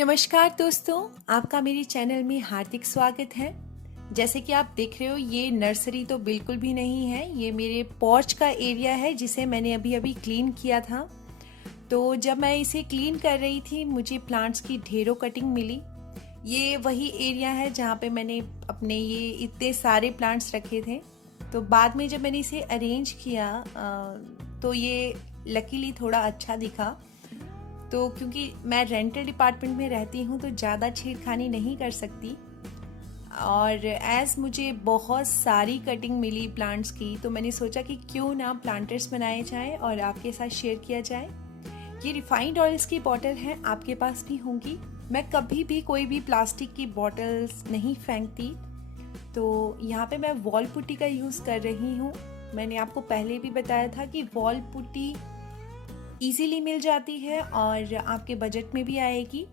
नमस्कार दोस्तों, आपका मेरे चैनल में हार्दिक स्वागत है। जैसे कि आप देख रहे हो, ये नर्सरी तो बिल्कुल भी नहीं है, ये मेरे पोर्च का एरिया है जिसे मैंने अभी अभी क्लीन किया था। तो जब मैं इसे क्लीन कर रही थी, मुझे प्लांट्स की ढेरों कटिंग मिली। ये वही एरिया है जहाँ पे मैंने अपने ये इतने सारे प्लांट्स रखे थे। तो बाद में जब मैंने इसे अरेंज किया तो ये लकीली थोड़ा अच्छा दिखा। तो क्योंकि मैं रेंटल डिपार्टमेंट में रहती हूँ तो ज़्यादा छेड़खानी नहीं कर सकती, और एज़ मुझे बहुत सारी कटिंग मिली प्लांट्स की, तो मैंने सोचा कि क्यों ना प्लांटर्स बनाए जाए और आपके साथ शेयर किया जाए। ये रिफाइंड ऑयल्स की बॉटल है, आपके पास भी होंगी। मैं कभी भी कोई भी प्लास्टिक की बॉटल्स नहीं फेंकती। तो यहाँ पे मैं वॉल पुट्टी का यूज़ कर रही हूँ। मैंने आपको पहले भी बताया था कि वॉल पुट्टी इजीली मिल जाती है और आपके बजट में भी आएगी।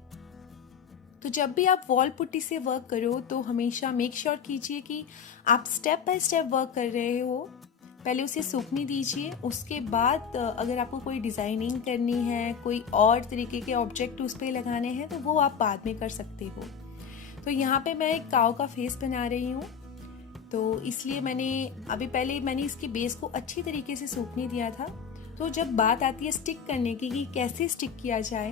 तो जब भी आप वॉल पुट्टी से वर्क करो तो हमेशा मेक श्योर कीजिए कि आप स्टेप बाय स्टेप वर्क कर रहे हो। पहले उसे सूखने दीजिए, उसके बाद अगर आपको कोई डिज़ाइनिंग करनी है, कोई और तरीके के ऑब्जेक्ट उस पर लगाने हैं, तो वो आप बाद में कर सकते हो। तो यहाँ पे मैं एक काऊ का फेस बना रही हूँ, तो इसलिए मैंने इसकी बेस को अच्छी तरीके से सूखने दिया था। तो जब बात आती है स्टिक करने की कि कैसे स्टिक किया जाए,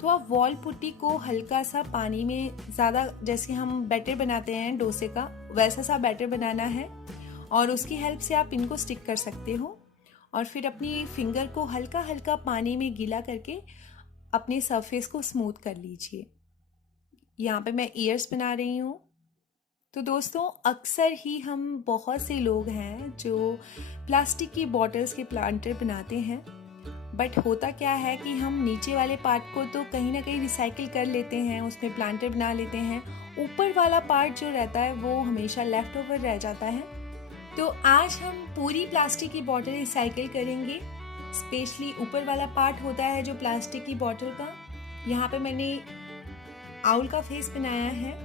तो आप वॉल पुट्टी को हल्का सा पानी में, ज़्यादा जैसे हम बैटर बनाते हैं डोसे का, वैसा सा बैटर बनाना है और उसकी हेल्प से आप इनको स्टिक कर सकते हो। और फिर अपनी फिंगर को हल्का हल्का पानी में गीला करके अपने सरफेस को स्मूथ कर लीजिए। यहाँ पे मैं ईयर्स बना रही हूँ। तो दोस्तों, अक्सर ही हम बहुत से लोग हैं जो प्लास्टिक की बॉटल्स के प्लांटर बनाते हैं, बट होता क्या है कि हम नीचे वाले पार्ट को तो कहीं ना कहीं रिसाइकिल कर लेते हैं, उसमें प्लांटर बना लेते हैं। ऊपर वाला पार्ट जो रहता है वो हमेशा लेफ्ट ओवर रह जाता है। तो आज हम पूरी प्लास्टिक की बॉटल रिसाइकिल करेंगे। स्पेशली ऊपर वाला पार्ट होता है जो प्लास्टिक की बॉटल का। यहाँ पे मैंने आउल का फेस बनाया है,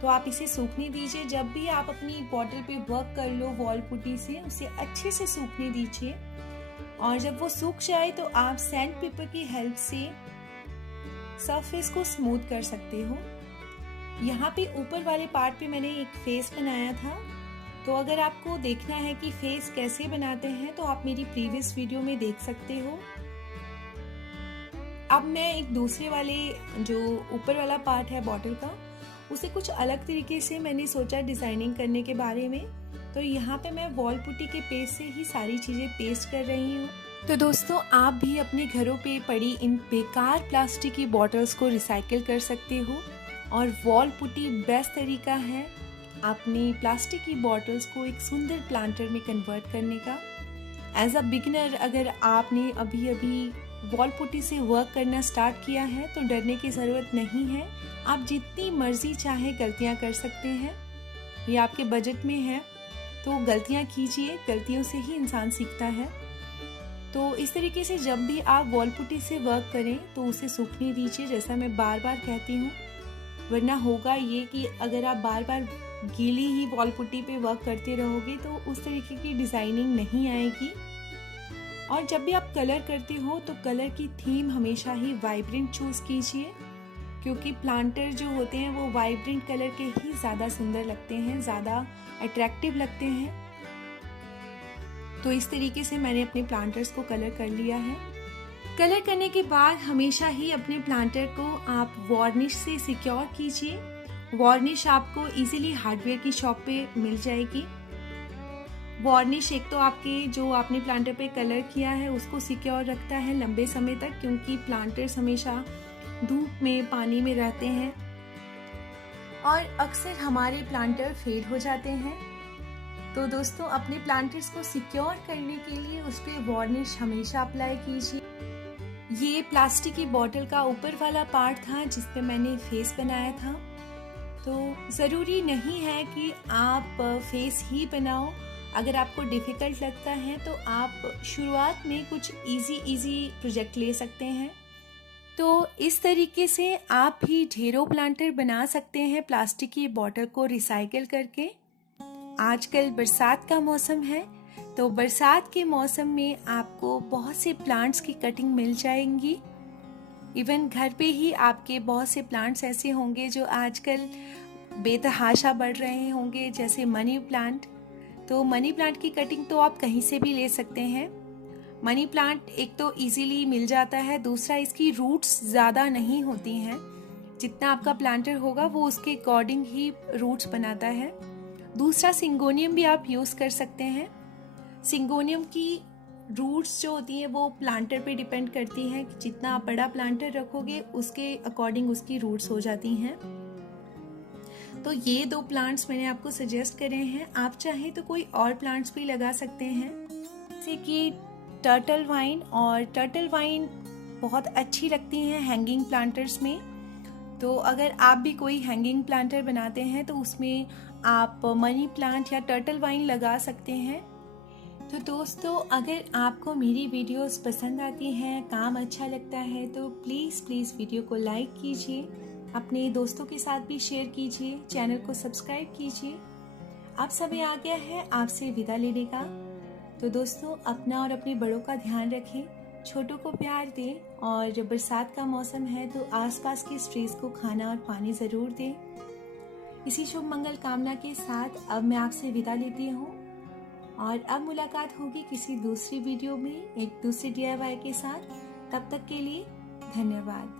तो आप इसे सूखने दीजिए। जब भी आप अपनी बॉटल पे वर्क कर लो वॉल पुट्टी से, उसे अच्छे से सूखने दीजिए। और जब वो सूख जाए तो आप सैंड पेपर की हेल्प से सरफेस को स्मूथ कर सकते हो। यहाँ पे ऊपर वाले पार्ट पे मैंने एक फेस बनाया था, तो अगर आपको देखना है कि फेस कैसे बनाते हैं तो आप मेरी प्रीवियस वीडियो में देख सकते हो। अब मैं एक दूसरे वाले जो ऊपर वाला पार्ट है बॉटल का, उसे कुछ अलग तरीके से मैंने सोचा डिज़ाइनिंग करने के बारे में। तो यहाँ पे मैं वॉल पुट्टी के पेस्ट से ही सारी चीज़ें पेस्ट कर रही हूँ। तो दोस्तों, आप भी अपने घरों पे पड़ी इन बेकार प्लास्टिक की बॉटल्स को रिसाइकिल कर सकते हो, और वॉल पुट्टी बेस्ट तरीका है अपनी प्लास्टिक की बॉटल्स को एक सुंदर प्लांटर में कन्वर्ट करने का। एज अ बिगिनर, अगर आपने अभी अभी वॉल पुट्टी से वर्क करना स्टार्ट किया है तो डरने की ज़रूरत नहीं है। आप जितनी मर्जी चाहे गलतियां कर सकते हैं, ये आपके बजट में है, तो गलतियां कीजिए, गलतियों से ही इंसान सीखता है। तो इस तरीके से जब भी आप वॉल पुट्टी से वर्क करें तो उसे सूखने दीजिए, जैसा मैं बार बार कहती हूँ। वरना होगा ये कि अगर आप बार बार गीली ही वॉल पुट्टी पे वर्क करते रहोगे तो उस तरीके की डिज़ाइनिंग नहीं आएगी। और जब भी आप कलर करते हो तो कलर की थीम हमेशा ही वाइब्रेंट चूज़ कीजिए, क्योंकि प्लांटर जो होते हैं वो वाइब्रेंट कलर के ही ज़्यादा सुंदर लगते हैं, ज़्यादा अट्रैक्टिव लगते हैं। तो इस तरीके से मैंने अपने प्लांटर्स को कलर कर लिया है। कलर करने के बाद हमेशा ही अपने प्लांटर को आप वार्निश से सिक्योर कीजिए। वार्निश आपको इजीली हार्डवेयर की शॉप पे मिल जाएगी। वार्निश एक तो आपके जो आपने प्लांटर पे कलर किया है उसको सिक्योर रखता है लंबे समय तक, क्योंकि प्लांटर्स हमेशा धूप में, पानी में रहते हैं और अक्सर हमारे प्लांटर फेड हो जाते हैं। तो दोस्तों, अपने प्लांटर्स को सिक्योर करने के लिए उस पर वार्निश हमेशा अप्लाई कीजिए। ये प्लास्टिक की बॉटल का ऊपर वाला पार्ट था जिस पे मैंने फेस बनाया था। तो ज़रूरी नहीं है कि आप फेस ही बनाओ। अगर आपको डिफ़िकल्ट लगता है तो आप शुरुआत में कुछ इजी प्रोजेक्ट ले सकते हैं। तो इस तरीके से आप भी ढेरों प्लांटर बना सकते हैं प्लास्टिक की बॉटल को रिसाइकिल करके। आजकल बरसात का मौसम है, तो बरसात के मौसम में आपको बहुत से प्लांट्स की कटिंग मिल जाएंगी। इवन घर पे ही आपके बहुत से प्लांट्स ऐसे होंगे जो आजकल बेतहाशा बढ़ रहे होंगे, जैसे मनी प्लांट। तो मनी प्लांट की कटिंग तो आप कहीं से भी ले सकते हैं। मनी प्लांट एक तो इजीली मिल जाता है, दूसरा इसकी रूट्स ज़्यादा नहीं होती हैं। जितना आपका प्लांटर होगा वो उसके अकॉर्डिंग ही रूट्स बनाता है। दूसरा, सिंगोनियम भी आप यूज़ कर सकते हैं। सिंगोनियम की रूट्स जो होती हैं वो प्लांटर पे डिपेंड करती हैं कि जितना आप बड़ा प्लांटर रखोगे उसके अकॉर्डिंग उसकी रूट्स हो जाती हैं। तो ये 2 प्लांट्स मैंने आपको सजेस्ट करे हैं। आप चाहें तो कोई और प्लांट्स भी लगा सकते हैं, जैसे कि टर्टल वाइन। और टर्टल वाइन बहुत अच्छी लगती हैं हैंगिंग प्लांटर्स में। तो अगर आप भी कोई हैंगिंग प्लांटर बनाते हैं तो उसमें आप मनी प्लांट या टर्टल वाइन लगा सकते हैं। तो दोस्तों, अगर आपको मेरी वीडियोस पसंद आती हैं, काम अच्छा लगता है, तो प्लीज़ वीडियो को लाइक कीजिए, अपने दोस्तों के साथ भी शेयर कीजिए, चैनल को सब्सक्राइब कीजिए। अब समय आ गया है आपसे विदा लेने का। तो दोस्तों, अपना और अपने बड़ों का ध्यान रखें, छोटों को प्यार दें, और जब बरसात का मौसम है तो आसपास के स्ट्रेस को खाना और पानी ज़रूर दें। इसी शुभ मंगल कामना के साथ अब मैं आपसे विदा लेती हूँ, और अब मुलाकात होगी किसी दूसरी वीडियो में एक दूसरे DIY के साथ। तब तक के लिए धन्यवाद।